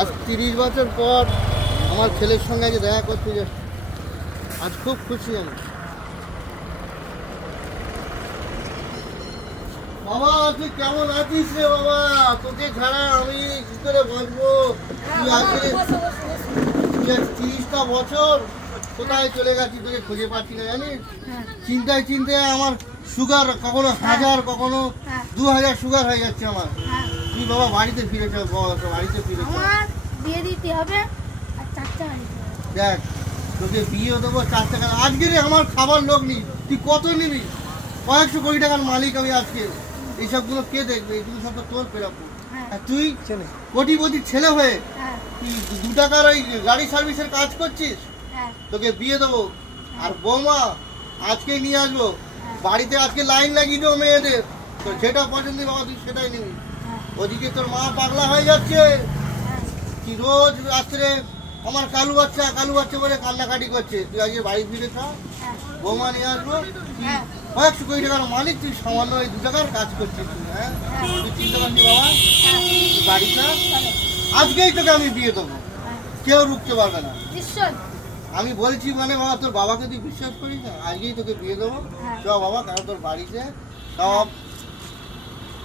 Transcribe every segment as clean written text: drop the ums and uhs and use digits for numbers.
আজ 30 বছর পর আমার ছেলের সঙ্গে আজ দেখা করতে যাচ্ছি। আজ খুব খুশি আমি। বাবা তুই কেমন আছিস রে বাবা? তোকে ছাড়া আমি কি করে বাঁচবো? তুই আজকে 30টা বছর কোথায় চলে গেছি, তোকে খুঁজে পাচ্ছি না জানিস। চিন্তায় চিন্তায় আমার সুগার কখনো 1000 কখনো 2000 সুগার হয়ে যাচ্ছে আমার। তুই বাবা বাড়িতে ফিরে চল, বাড়িতে ফিরে চল। বিয়ে দিতে হবে আর 4টা গাড়ি দেখ তোকে বিয়ে দেবো 4 টাকা। আজকে রে আমার খাবার লোক নেই, তুই কত নিবি? কয়েকশো কোটি টাকার মালিক আমি আজকে। এইসবগুলো কে দেখবে? এগুলো সব তো তোর প্রাপ্য। আর তুই কোটিপতির ছেলে হয়ে তুই 2 টাকার ওই গাড়ি সার্ভিসের কাজ করছিস। তোকে বিয়ে দেবো আর বৌমা আজকে নিয়ে আসবো বাড়িতে। আজকে লাইন লাগিয়ে দেবো মেয়েদের, তো যেটা পছন্দ বাবা তুই সেটাই নিবি। ওদিকে তোর মা পাগলা হয়ে যাচ্ছে, কি রোজ রাত্রে আমার কালু বাচ্চা বলে কান্নাকাটি করছে। তুই আজকে বাড়ি ফিরে খা, বৌমা নিয়ে আসবো। তুই কয়েকশো কোটি টাকার মালিক, তুই সামান্য ওই 2 টাকার কাজ করছিস তুই। হ্যাঁ তুই চিন্তা করছি বাবা, তুই বাড়িটা আজকেই তোকে আমি বিয়ে দেবো, কেউ রুখতে পারবে না। আমি বলছি মানে বাবা, তোর বাবাকে তুই বিশ্বাস করিস না? আজকেই তোকে বিয়ে দেবো। চ বাবা, কারণ তোর বাড়িতে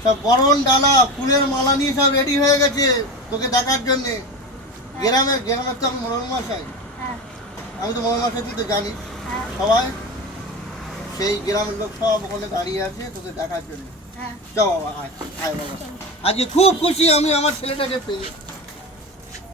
সব বরণ ডালা ফুলের মালা নিয়ে সব রেডি হয়ে গেছে তোকে দেখার জন্যে। গ্রামের তো আমি মোড়ল মশাই, আমি তো মোড়ল মশাই, তুই তো জানিস। সবাই সেই গ্রামের লোক সব ওখানে দাঁড়িয়ে আছে তোকে দেখার জন্য। চ বাবা, আয় বাবা, আজকে খুব খুশি আমি আমার ছেলেটাকে পেয়ে।